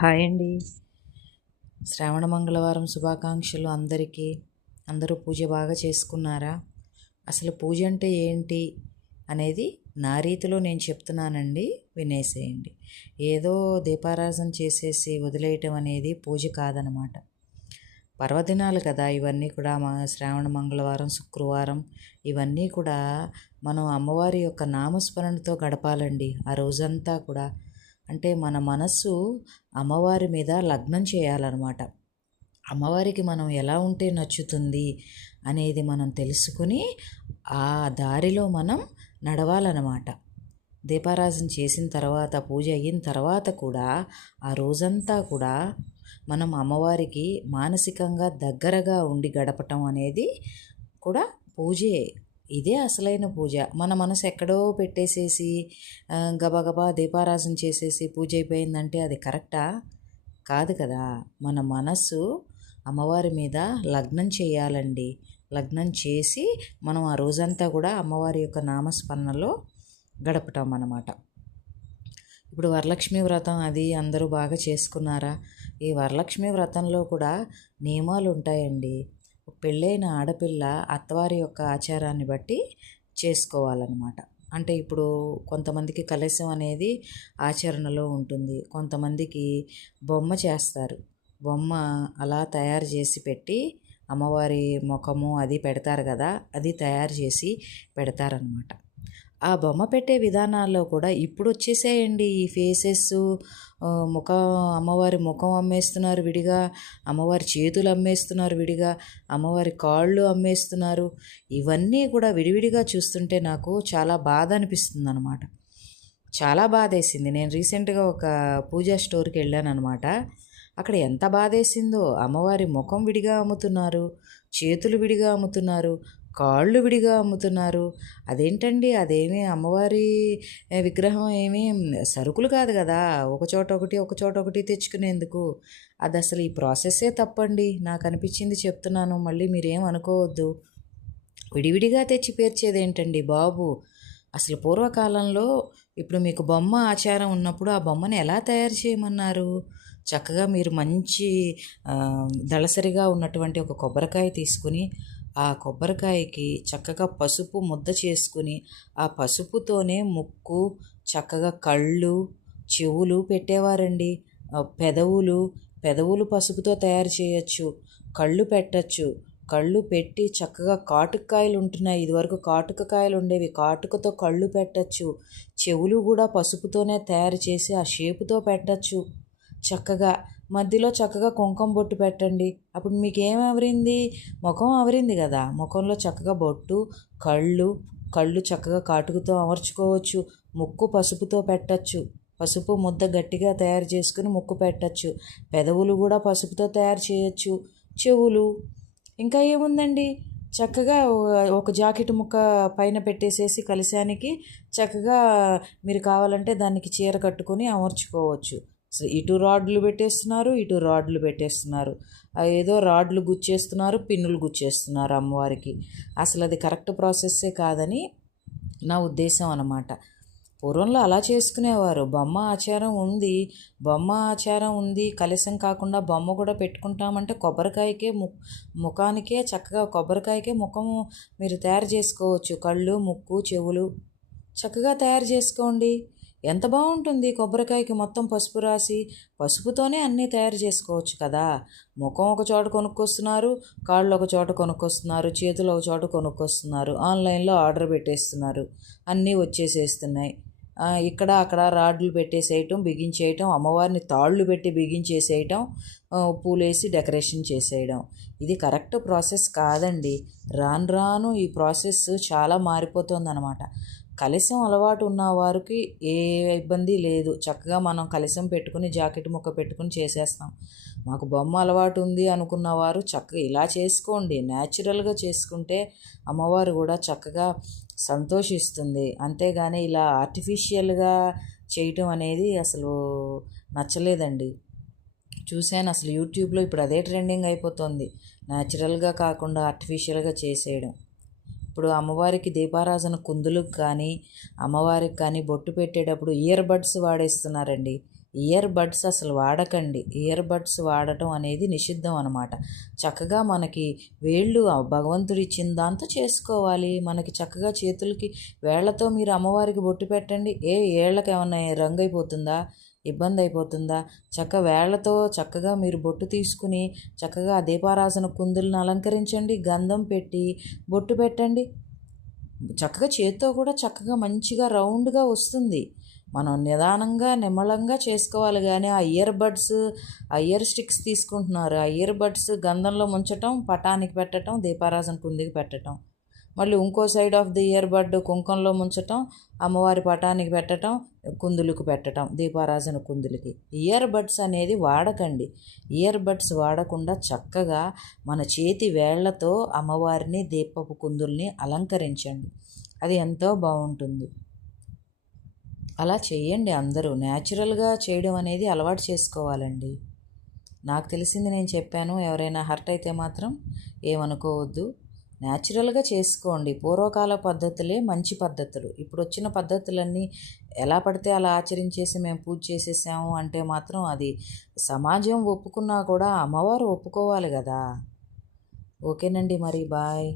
Hi అండి. శ్రావణ మంగళవారం శుభాకాంక్షలు అందరికీ. అందరూ పూజ బాగా చేసుకున్నారా? అసలు పూజ అంటే ఏంటి అనేది నా రీతిలో నేను చెప్తున్నానండి వినేసేయండి. ఏదో దీపారాధన చేసేసి వదిలేయటం అనేది పూజ కాదనమాట. పర్వదినాలు కదా ఇవన్నీ కూడా మా శ్రావణ మంగళవారం శుక్రవారం ఇవన్నీ కూడా మనం అమ్మవారి యొక్క నామస్మరణతో గడపాలండి. ఆ రోజంతా కూడా అంటే మన మనస్సు అమ్మవారి మీద లగ్నం చేయాలన్నమాట. అమ్మవారికి మనం ఎలా ఉంటే నచ్చుతుంది అనేది మనం తెలుసుకుని ఆ దారిలో మనం నడవాలన్నమాట. దీపారాజన చేసిన తర్వాత పూజ అయిన తర్వాత కూడా ఆ రోజంతా కూడా మనం అమ్మవారికి మానసికంగా దగ్గరగా ఉండి గడపటం అనేది కూడా పూజే. ఇదే అసలైన పూజ. మన మనసు ఎక్కడో పెట్టేసేసి గబగబా దీపారాధన చేసేసి పూజ అయిపోయిందంటే అది కరెక్టా? కాదు కదా. మన మనస్సు అమ్మవారి మీద లగ్నం చేయాలండి. లగ్నం చేసి మనం ఆ రోజంతా కూడా అమ్మవారి యొక్క నామస్మరణలో గడపటం అన్నమాట ఇప్పుడు వరలక్ష్మి వ్రతం అది అందరూ బాగా చేసుకున్నారా? ఈ వరలక్ష్మి వ్రతంలో కూడా నియమాలు ఉంటాయండి పెళ్ళైన ఆడపిల్ల అత్తవారి యొక్క ఆచారాన్ని బట్టి చేసుకోవాలన్నమాట. అంటే ఇప్పుడు కొంతమందికి కలశం అనేది ఆచరణలో ఉంటుంది. కొంతమందికి బొమ్మ చేస్తారు. బొమ్మ అలా తయారు చేసి పెట్టి అమ్మవారి ముఖము అది పెడతారు కదా అది తయారు చేసి పెడతారనమాట ఆ బొమ్మ పెట్టే విధానాల్లో కూడా ఇప్పుడు వచ్చేసేయండి ఈ ఫేసెస్. ముఖం అమ్మవారి ముఖం అమ్మేస్తున్నారు విడిగా అమ్మవారి చేతులు అమ్మేస్తున్నారు విడిగా అమ్మవారి కాళ్ళు అమ్మేస్తున్నారు. ఇవన్నీ కూడా విడివిడిగా చూస్తుంటే నాకు చాలా బాధ అనిపిస్తుంది అనమాట చాలా బాధేసింది. నేను రీసెంట్గా ఒక పూజా స్టోర్కి వెళ్ళాను అనమాట అక్కడ ఎంత బాధేసిందో. అమ్మవారి ముఖం విడిగా అమ్ముతున్నారు చేతులు విడిగా అమ్ముతున్నారు కాళ్ళు విడిగా అమ్ముతున్నారు. అదేంటండి? అదేమీ అమ్మవారి విగ్రహం ఏమీ సరుకులు కాదు కదా? ఒక చోట ఒకటి ఒక చోట ఒకటి తెచ్చుకునేందుకు. అది అసలు ఈ ప్రాసెస్సే తప్పండి. నాకు అనిపించింది చెప్తున్నాను. మళ్ళీ మీరేం అనుకోవద్దు. విడివిడిగా తెచ్చి పేర్చేది ఏంటండి బాబు? అసలు పూర్వకాలంలో ఇప్పుడు మీకు బొమ్మ ఆచారం ఉన్నప్పుడు ఆ బొమ్మను ఎలా తయారు చేయమన్నారు? చక్కగా మీరు మంచి దళసరిగా ఉన్నటువంటి ఒక కొబ్బరికాయ తీసుకుని ఆ కొబ్బరికాయకి చక్కగా పసుపు ముద్ద చేసుకుని ఆ పసుపుతోనే ముక్కు చక్కగా కళ్ళు చెవులు పెట్టేవారండి. పెదవులు పెదవులు పసుపుతో తయారు చేయొచ్చు కళ్ళు పెట్టచ్చు. కళ్ళు పెట్టి చక్కగా కాటుకాయలు ఉంటున్నాయి ఇదివరకు కాటుకకాయలు ఉండేవి కాటుకతో కళ్ళు పెట్టచ్చు. చెవులు కూడా పసుపుతోనే తయారు చేసి ఆ షేపుతో పెట్టచ్చు. చక్కగా మధ్యలో చక్కగా కుంకుమ బొట్టు పెట్టండి. అప్పుడు మీకు ఏం అవరింది? ముఖం అవరింది కదా. ముఖంలో చక్కగా బొట్టు కళ్ళు కళ్ళు చక్కగా కాటుకతో అమర్చుకోవచ్చు. ముక్కు పసుపుతో పెట్టచ్చు. పసుపు ముద్ద గట్టిగా తయారు చేసుకుని ముక్కు పెట్టచ్చు. పెదవులు కూడా పసుపుతో తయారు చేయొచ్చు. చెవులు. ఇంకా ఏముందండి? చక్కగా ఒక జాకెట్ ముక్క పైన పెట్టేసేసి కలిశానికి చక్కగా మీరు కావాలంటే దానికి చీర కట్టుకొని అమర్చుకోవచ్చు. ఇటు రాడ్లు పెట్టేస్తున్నారు ఇటు రాడ్లు పెట్టేస్తున్నారు. ఏదో రాడ్లు గుచ్చేస్తున్నారు పిన్నులు గుచ్చేస్తున్నారు అమ్మవారికి. అసలు అది కరెక్ట్ ప్రాసెస్సే కాదని నా ఉద్దేశం అన్నమాట. పూర్వంలో అలా చేసుకునేవారు. బొమ్మ ఆచారం ఉంది బొమ్మ ఆచారం ఉంది. కలశం కాకుండా బొమ్మ కూడా పెట్టుకుంటామంటే కొబ్బరికాయకే ము ముఖానికే చక్కగా కొబ్బరికాయకే ముఖము మీరు తయారు చేసుకోవచ్చు. కళ్ళు ముక్కు చెవులు చక్కగా తయారు చేసుకోండి. ఎంత బాగుంటుంది కొబ్బరికాయకి మొత్తం పసుపు రాసి పసుపుతోనే అన్నీ తయారు చేసుకోవచ్చు కదా. ముఖం ఒక చోట కొనుక్కొస్తున్నారు కాళ్ళు ఒక చోట కొనుక్కొస్తున్నారు చేతులు ఒక చోట కొనుక్కొస్తున్నారు ఆన్లైన్లో ఆర్డర్ పెట్టేస్తున్నారు అన్నీ వచ్చేసేస్తున్నాయి. ఇక్కడ అక్కడ రాడ్లు పెట్టేసేయటం బిగించేయటం అమ్మవారిని తాళ్ళు పెట్టి బిగించేసేయటం పూలేసి డెకరేషన్ చేసేయడం. ఇది కరెక్ట్ ప్రాసెస్ కాదండి. రాను రాను ఈ ప్రాసెస్ చాలా మారిపోతుంది అనమాట కలశం అలవాటు ఉన్న వారికి ఏ ఇబ్బంది లేదు. చక్కగా మనం కలశం పెట్టుకుని జాకెట్ ముక్క పెట్టుకుని చేసేస్తాం. మాకు బొమ్మ అలవాటు ఉంది అనుకున్న వారు చక్కగా ఇలా చేసుకోండి. న్యాచురల్గా చేసుకుంటే అమ్మవారు కూడా చక్కగా సంతోషిస్తుంది. అంతేగాని ఇలా ఆర్టిఫిషియల్గా చేయటం అనేది అసలు నచ్చలేదండి. చూశాను అసలు యూట్యూబ్లో ఇప్పుడు అదే ట్రెండింగ్ అయిపోతుంది. న్యాచురల్గా కాకుండా ఆర్టిఫిషియల్గా చేసేయడం. ఇప్పుడు అమ్మవారికి దీపారాధన కుందులకు కానీ అమ్మవారికి కానీ బొట్టు పెట్టేటప్పుడు ఇయర్ బడ్స్ వాడేస్తున్నారండి. ఇయర్ బడ్స్ అసలు వాడకండి. ఇయర్ బడ్స్ వాడటం అనేది నిషిద్ధం అనమాట చక్కగా మనకి వేళ్ళు భగవంతుడు ఇచ్చిన దాంతో చేసుకోవాలి. మనకి చక్కగా చేతులకి వేళ్ళతో మీరు అమ్మవారికి బొట్టు పెట్టండి. ఏ ఏళ్ళకి ఏమన్నా రంగు అయిపోతుందా? ఇబ్బంది అయిపోతుందా చక్క వేళ్ళతో చక్కగా మీరు బొట్టు తీసుకుని చక్కగా ఆ దీపారాసన కుందులను అలంకరించండి గంధం పెట్టి బొట్టు పెట్టండి. చక్కగా చేత్తో కూడా చక్కగా మంచిగా రౌండ్గా వస్తుంది. మనం నిదానంగా నిమ్మలంగా చేసుకోవాలి కానీ ఆ ఇయర్ బడ్స్ ఆ ఇయర్ స్టిక్స్ తీసుకుంటున్నారు. ఆ ఇయర్ బడ్స్ గంధంలో ముంచటం పటానికి పెట్టడం దీపారాజన కుందికి పెట్టడం మళ్ళీ ఇంకో side of the ear bud కుంకంలో ముంచటం అమ్మవారి పటానికి పెట్టడం కుందులకు పెట్టడం దీపారాజన కుందులకి. ఇయర్ బడ్స్ అనేది వాడకండి. ఇయర్ బడ్స్ వాడకుండా చక్కగా మన చేతి వేళ్ళతో అమ్మవారిని దీపపు కుందుల్ని అలంకరించండి. అది ఎంతో బాగుంటుంది. అలా చేయండి అందరూ. న్యాచురల్గా చేయడం అనేది అలవాటు చేసుకోవాలండి. నాకు తెలిసింది నేను చెప్పాను ఎవరైనా హర్ట్ అయితే మాత్రం ఏమనుకోవద్దు. న్యాచురల్గా చేసుకోండి. పూర్వకాల పద్ధతులే మంచి పద్ధతులు. ఇప్పుడు వచ్చిన పద్ధతులన్నీ ఎలా పడితే అలా ఆచరించేసి మేము పూజ చేసేసాము అంటే మాత్రం అది సమాజం ఒప్పుకున్నా కూడా అమ్మవారు ఒప్పుకోవాలి కదా. ఓకేనండి మరి. బాయ్.